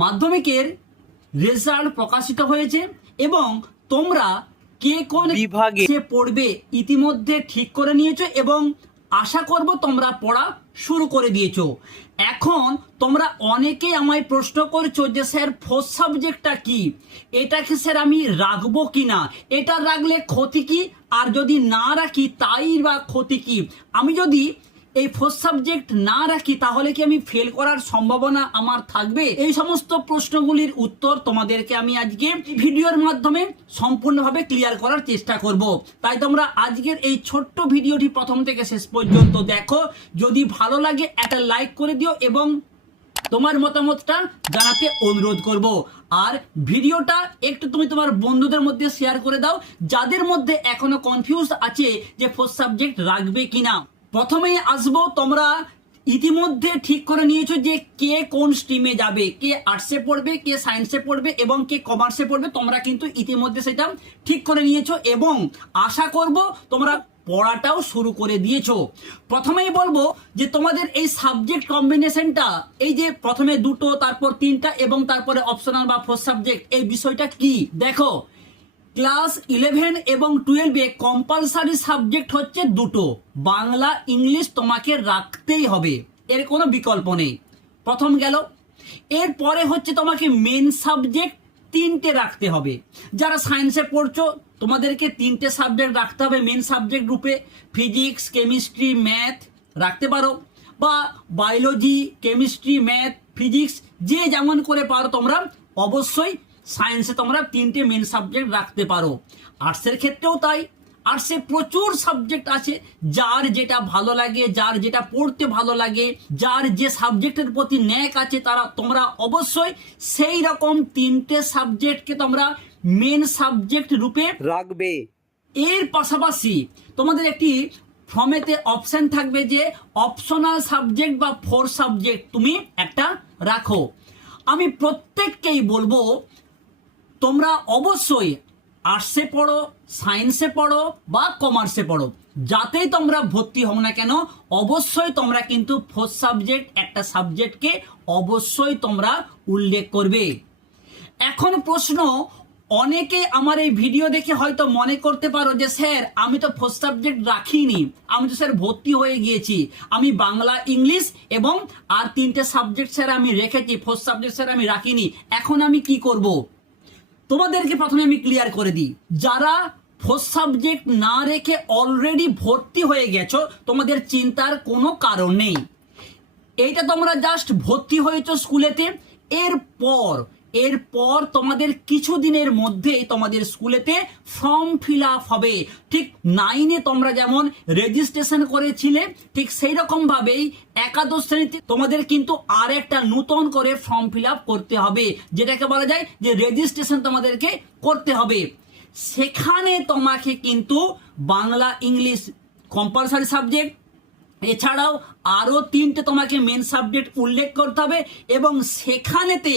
মাধ্যমিকের রেজাল্ট প্রকাশিত হয়েছে এবং তোমরা কে কোন বিভাগে সে পড়বে ইতিমধ্যে ঠিক করে নিয়েছো এবং আশা করব তোমরা পড়া শুরু করে দিয়েছ। এখন তোমরা অনেকেই আমায় প্রশ্ন করছ যে স্যার ফোর্থ সাবজেক্টটা কি? এটাকে স্যার আমি রাখব কি না এটা রাখলে ক্ষতি কি? আর যদি না রাখি তাই বা ক্ষতি কি? আমি যদি এই ফোর্থ সাবজেক্ট না রাখি, তাহলে কি আমি ফেল করার সম্ভাবনা আমার থাকবে? এই সমস্ত প্রশ্নগুলির উত্তর তোমাদেরকে আমি আজকে ভিডিওর মাধ্যমে সম্পূর্ণভাবে ক্লিয়ার করার চেষ্টা করব। তাই তোমরা আজকের এই ছোট্ট ভিডিওটি প্রথম থেকে শেষ পর্যন্ত দেখো। যদি ভালো লাগে, একটা লাইক করে দিও এবং তোমার মতামতটা জানাতে অনুরোধ করব। আর ভিডিওটা একটু তুমি তোমার বন্ধুদের মধ্যে শেয়ার করে দাও, যাদের মধ্যে এখনও কনফিউজ আছে যে ফোর্থ সাবজেক্ট রাখবে কিনা। প্রথমেই আসব তোমরা ইতিমধ্যে ঠিক করে নিয়েছো যে কে কোন স্ট্রিমে যাবে, কে আর্টসে পড়বে, কে সায়েন্সে পড়বে এবং কে কমার্সে পড়বে, তোমরা কিন্তু ইতিমধ্যে সেটা ঠিক করে নিয়েছো এবং আশা করব তোমরা পড়াটাও শুরু করে দিয়েছ। প্রথমেই বলব যে তোমাদের এই সাবজেক্ট কম্বিনেশনটা এই যে প্রথমে দুটো, তারপর তিনটা এবং তারপরে অপশনাল বা ফোর্থ সাবজেক্ট এই বিষয়টা কি? দেখো ক্লাস ইলেভেন এবং টুয়েলভে কম্পালসারি সাবজেক্ট হচ্ছে দুটো। বাংলা, ইংলিশ তোমাকে রাখতেই হবে। এর কোনো বিকল্প নেই। প্রথম গেল। এরপরে হচ্ছে তোমাকে মেন সাবজেক্ট তিনটে রাখতে হবে। যারা সায়েন্সে পড়ছো, তোমাদেরকে তিনটে সাবজেক্ট রাখতে হবে মেন সাবজেক্ট রূপে। ফিজিক্স কেমিস্ট্রি ম্যাথ রাখতে পারো। বা বায়োলজি কেমিস্ট্রি ম্যাথ ফিজিক্স যে যেমন করে পারো তোমরা, অবশ্যই সায়েন্সে তোমরা তিনটে মেন সাবজেক্ট রাখতে পারো। আর্টসের ক্ষেত্রেও তাই। আর্টসে প্রচুর সাবজেক্ট আছে। যার যেটা ভালো লাগে যার যেটা পড়তে ভালো লাগে যার যে সাবজেক্টের প্রতি ন্যাক আছে তারা তোমরা অবশ্যই সেই রকম তিনটে সাবজেক্টকে তোমরা মেন সাবজেক্ট রূপে রাখবে। এর পাশাপাশি তোমাদের একটি ফর্মেতে অপশন থাকবে যে অপশনাল সাবজেক্ট বা ফোর সাবজেক্ট তুমি একটা রাখো। আমি প্রত্যেককেই বলব তোমরা অবশ্যই আর্টসে পড়ো সায়েন্সে পড়ো বা কমার্সে পড়ো। যাতেই তোমরা ভর্তি হও না কেন, অবশ্যই তোমরা কিন্তু ফোর্থ সাবজেক্ট একটা সাবজেক্টকে অবশ্যই তোমরা উল্লেখ করবে। এখন প্রশ্ন, অনেকে আমার এই ভিডিও দেখে হয়তো মনে করতে পারো যে, স্যার, আমি তো ফোর্থ সাবজেক্ট রাখিনি। আমি তো স্যার ভর্তি হয়ে গিয়েছি। আমি বাংলা, ইংলিশ এবং আর তিনটে সাবজেক্ট স্যার আমি রেখেছি। ফোর্থ সাবজেক্ট স্যার আমি রাখিনি। এখন আমি কি করব? তোমাদেরকে প্রথমে আমি ক্লিয়ার করে দিই। যারা ফোর্থ সাবজেক্ট না রেখে অলরেডি ভর্তি হয়ে গেছো, তোমাদের চিন্তার কোনো কারণ নেই। এইটা তোমরা জাস্ট ভর্তি হয়েছো স্কুলেতে এরপর এরপর তোমাদের কিছুদিনের মধ্যেই তোমাদের স্কুলেতে ফর্ম ফিল হবে। ঠিক নাইনে তোমরা যেমন রেজিস্ট্রেশন করেছিলে, ঠিক সেই রকম ভাবেই একাদশ শ্রেণীতে তোমাদের কিন্তু আর একটা নতুন করে ফর্ম ফিল করতে হবে, যেটাকে বলা যায় যে রেজিস্ট্রেশন তোমাদেরকে করতে হবে। সেখানে তোমাকে কিন্তু বাংলা, ইংলিশ কম্পালসারি সাবজেক্ট এছাড়াও আরও তিনটে তোমাকে মেন সাবজেক্ট উল্লেখ করতে হবে এবং সেখানেতে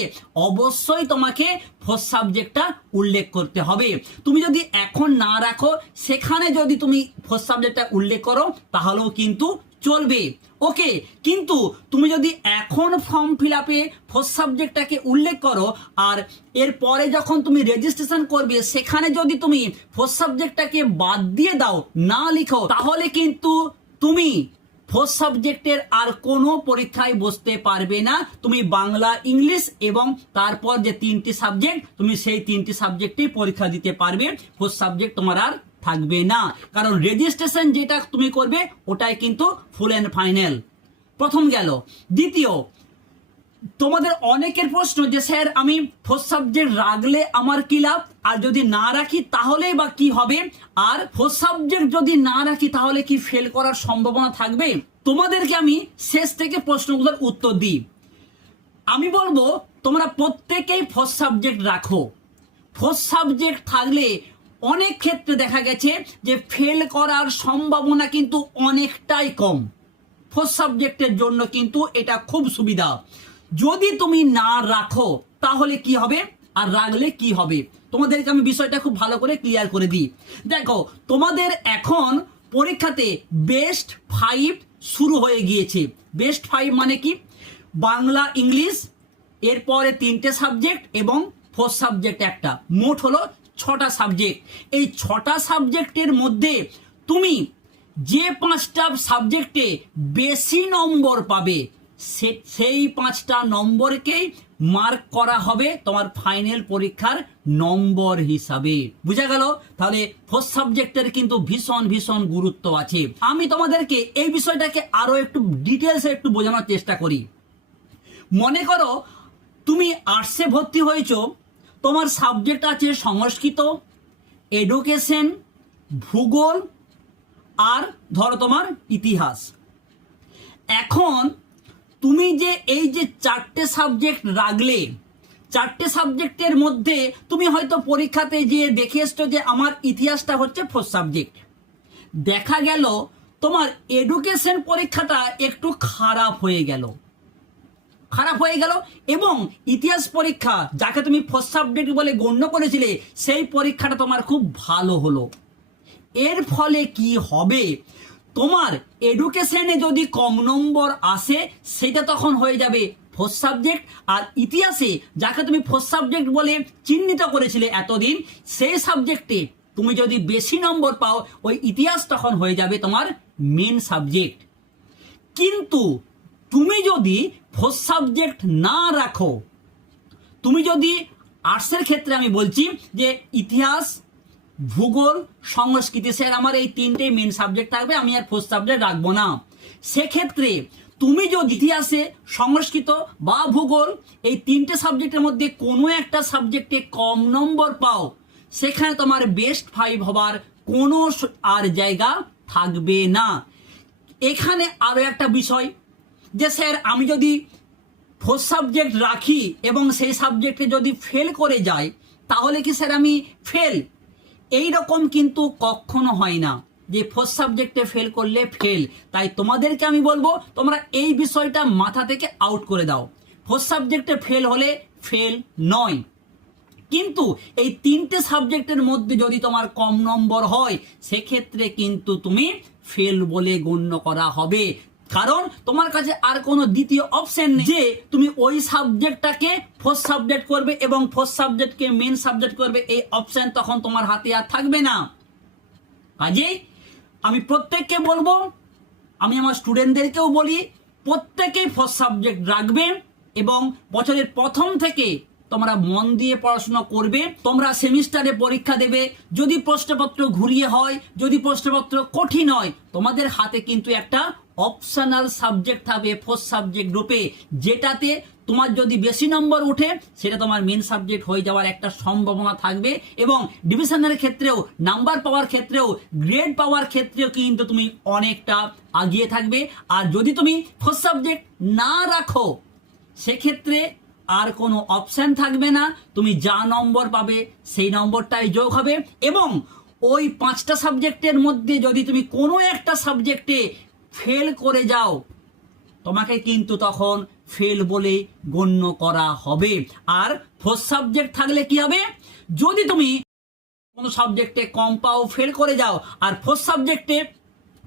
অবশ্যই তোমাকে ফোর্থ সাবজেক্টটা উল্লেখ করতে হবে। তুমি যদি এখন না রাখো, সেখানে যদি তুমি ফোর্থ সাবজেক্টটা উল্লেখ করো, তাহলেও কিন্তু চলবে। ওকে কিন্তু তুমি যদি এখন ফর্ম ফিল আপে ফোর্থ সাবজেক্টটাকে উল্লেখ করো, আর এরপরে যখন তুমি রেজিস্ট্রেশন করবে, সেখানে যদি তুমি ফোর্থ সাবজেক্টটাকে বাদ দিয়ে দাও, না লিখো, তাহলে কিন্তু তুমি ফোর্থ সাবজেক্টের আর কোনো পরীক্ষায় বসতে পারবে না। তুমি বাংলা, ইংলিশ এবং তারপর যে তিনটি সাবজেক্ট তুমি সেই তিনটি সাবজেক্টেই পরীক্ষা দিতে পারবে। ফোর্থ সাবজেক্ট তোমার আর থাকবে না। কারণ রেজিস্ট্রেশন যেটা তুমি করবে, ওটাই কিন্তু ফুল অ্যান্ড ফাইনাল প্রথম গেল। দ্বিতীয় তোমাদের অনেকের প্রশ্ন যে, স্যার, আমি ফোর্থ সাবজেক্ট রাখলে আমার কি লাভ? আর যদি না রাখি, তাহলেই বা কি হবে? আর ফোর্থ সাবজেক্ট যদি না রাখি, তাহলে কি ফেল করার সম্ভাবনা থাকবে? তোমাদেরকে আমি শেষ থেকে প্রশ্নগুলোর উত্তর দিই। আমি বলব, তোমরা প্রত্যেকেই ফোর্থ সাবজেক্ট রাখো। ফোর্থ সাবজেক্ট থাকলে অনেক ক্ষেত্রে দেখা গেছে যে ফেল করার সম্ভাবনা কিন্তু অনেকটাই কম। ফোর্থ সাবজেক্টের জন্য কিন্তু এটা খুব সুবিধা। যদি তুমি না রাখো, তাহলে কি হবে? আর রাখলে কি হবে? তোমাদেরকে আমি বিষয়টা খুব ভালো করে ক্লিয়ার করে দিই। দেখো, তোমাদের এখন পরীক্ষাতে বেস্ট ফাইভ শুরু হয়ে গিয়েছে। বেস্ট ফাইভ মানে কি? বাংলা, ইংলিশ, এরপরে তিনটে সাবজেক্ট এবং ফোর্থ সাবজেক্ট একটা। মোট হলো ছটা সাবজেক্ট এই ছটা সাবজেক্টের মধ্যে তুমি যে পাঁচটা সাবজেক্টে বেশি নম্বর পাবে সেই পাঁচটা নম্বরকেই মার্ক করা হবে তোমার ফাইনাল পরীক্ষার নম্বর হিসাবে। বুঝা গেল? তাহলে ফোর্থ সাবজেক্টের কিন্তু ভীষণ ভীষণ গুরুত্ব আছে। আমি তোমাদেরকে এই বিষয়টাকে আরও একটু ডিটেলসে একটু বোঝানোর চেষ্টা করি। মনে করো, তুমি আর্টসে ভর্তি হয়েছো, তোমার সাবজেক্ট আছে সংস্কৃত এডুকেশন ভূগোল, আর ধরো তোমার ইতিহাস। এখন তুমি যে এই যে চারটে সাবজেক্ট রাখলে চারটে সাবজেক্টের মধ্যে তুমি হয়তো পরীক্ষাতে গিয়ে দেখে এসছো যে আমার ইতিহাসটা হচ্ছে ফোর্থ সাবজেক্ট দেখা গেল তোমার এডুকেশন পরীক্ষাটা একটু খারাপ হয়ে গেল। খারাপ হয়ে গেল এবং ইতিহাস পরীক্ষা, যাকে তুমি ফার্স্ট সাবজেক্ট বলে গণ্য করেছিলে, সেই পরীক্ষাটা তোমার খুব ভালো হলো। এর ফলে কি হবে? তোমার এডুকেশনে যদি কম নম্বর আসে, সেটা তখন হয়ে যাবে ফোর্থ সাবজেক্ট আর ইতিহাসে, যাকে তুমি ফোর্থ সাবজেক্ট বলে চিহ্নিত করেছিলে এতদিন, সেই সাবজেক্টে তুমি যদি বেশি নম্বর পাও, ওই ইতিহাস তখন হয়ে যাবে তোমার মেন সাবজেক্ট কিন্তু তুমি যদি ফোর্থ সাবজেক্ট না রাখো, তুমি যদি আর্টসের ক্ষেত্রে আমি বলছি যে ইতিহাস ভূগোল, সংস্কৃতি, স্যার, আমার এই তিনটেই মেন সাবজেক্ট থাকবে, আমি আর ফোর্থ সাবজেক্ট রাখব না। সেক্ষেত্রে তুমি যদি ইতিহাসে, সংস্কৃত বা ভূগোল, এই তিনটে সাবজেক্টের মধ্যে কোনো একটা সাবজেক্টে কম নম্বর পাও, সেখানে তোমার বেস্ট ফাইভ হবার কোনো আর জায়গা থাকবে না। এখানে আরও একটা বিষয়, যে স্যার, আমি যদি ফোর্থ সাবজেক্ট রাখি এবং সেই সাবজেক্টে যদি ফেল করে যাই, তাহলে কি স্যার আমি ফেল এই রকম কিন্তু কখনো হয় না যে ফোর্থ সাবজেক্টে ফেল করলে ফেল তাই তোমাদেরকে আমি বলব, তোমরা এই বিষয়টা মাথা থেকে আউট করে দাও। ফোর্থ সাবজেক্টে ফেল হলে ফেল নয়। কিন্তু এই তিনটে সাবজেক্টের মধ্যে যদি তোমার কম নম্বর হয়, সেক্ষেত্রে কিন্তু তুমি ফেল বলে গণ্য করা হবে। কারণ তোমার কাছে আর কোনো দ্বিতীয় অপশন নেই। যে তুমি ওই সাবজেক্টটাকে ফোর্থ সাবজেক্ট করবে এবং ফোর্থ সাবজেক্টকে মেন সাবজেক্ট করবে, এই অপশন তখন তোমার হাতে আর থাকবে না। কাজেই আমি প্রত্যেককে বলব, আমি আমার স্টুডেন্টদেরকেও বলি, প্রত্যেকেই ফার্স্ট সাবজেক্ট রাখবে এবং বছরের প্রথম থেকে তোমরা মন দিয়ে পড়াশোনা করবে, তোমরা সেমিস্টারে পরীক্ষা দেবে, যদি প্রশ্নপত্র ঘুরিয়ে হয়, যদি প্রশ্নপত্র কঠিন হয়, তোমাদের হাতে কিন্তু একটা অপশনাল সাবজেক্ট থাকবে ফোর্থ সাবজেক্ট গ্রুপে যেটাতে তোমার যদি বেশি নম্বর উঠে সেটা তোমার মেন সাবজেক্ট হয়ে যাওয়ার একটা সম্ভাবনা থাকবে। এবং ডিভিশনের ক্ষেত্রেও নাম্বার পাওয়ার ক্ষেত্রেও গ্রেড পাওয়ার ক্ষেত্রেও কিন্তু তুমি অনেকটা আগিয়ে থাকবে। আর যদি তুমি ফার্স্ট সাবজেক্ট না রাখো, সেক্ষেত্রে আর কোনো অপশান থাকবে না। তুমি যা নম্বর পাবে, সেই নম্বরটাই যোগ হবে। এবং ওই পাঁচটা সাবজেক্টের মধ্যে যদি তুমি কোনো একটা সাবজেক্টে ফেল করে যাও। তোমাকে কিন্তু তখন ফেল বলে গণ্য করা হবে। আর ফোর্থ সাবজেক্ট থাকলে কি হবে? যদি তুমি কোনো সাবজেক্টে কম পাও ফেল করে যাও, আর ফোর্থ সাবজেক্টে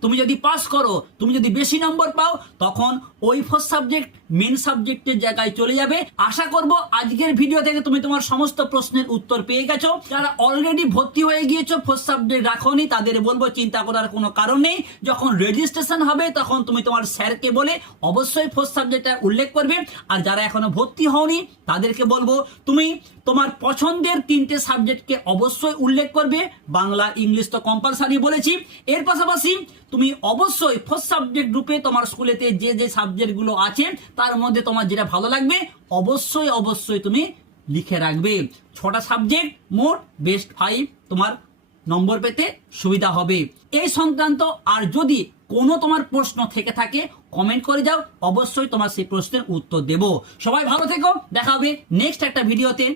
তুমি যদি পাস করো, তুমি যদি বেশি নম্বর পাও, তখন ওই ফোর্থ সাবজেক্ট মেন সাবজেক্টের জায়গায় চলে যাবে। আশা করব আজকের ভিডিও থেকে তুমি তোমার সমস্ত প্রশ্নের উত্তর পেয়ে গেছো। যারা অলরেডি ভর্তি হয়ে গিয়েছো ফোর্থ সাবজেক্ট রাখোনি, তাদের বলব চিন্তা করার কোনো কারণ নেই। যখন রেজিস্ট্রেশন হবে, তখন তুমি তোমার স্যারকে বলে অবশ্যই ফোর্থ সাবজেক্টটা উল্লেখ করবে। আর যারা এখনও ভর্তি হওনি, তাদেরকে বলব তুমি তোমার পছন্দের তিনটে সাবজেক্টকে অবশ্যই উল্লেখ করবে। বাংলা, ইংলিশ তো কম্পালসারি বলেছি। এর পাশাপাশি তুমি অবশ্যই ফার্স্ট সাবজেক্ট গ্রুপে তোমার স্কুলেতে যে যে সাবজেক্টগুলো আছে, তার মধ্যে তোমার যেটা ভালো লাগবে, অবশ্যই অবশ্যই তুমি লিখে রাখবে। ছটা সাবজেক্ট মোট বেস্ট ফাইভ তোমার নম্বর পেতে সুবিধা হবে। এই সংক্রান্ত আর যদি কোনো তোমার প্রশ্ন থেকে থাকে কমেন্ট করে যাও, অবশ্যই তোমার সেই প্রশ্নের উত্তর দেব। সবাই ভালো থেকো, দেখা হবে নেক্সট একটা ভিডিওতে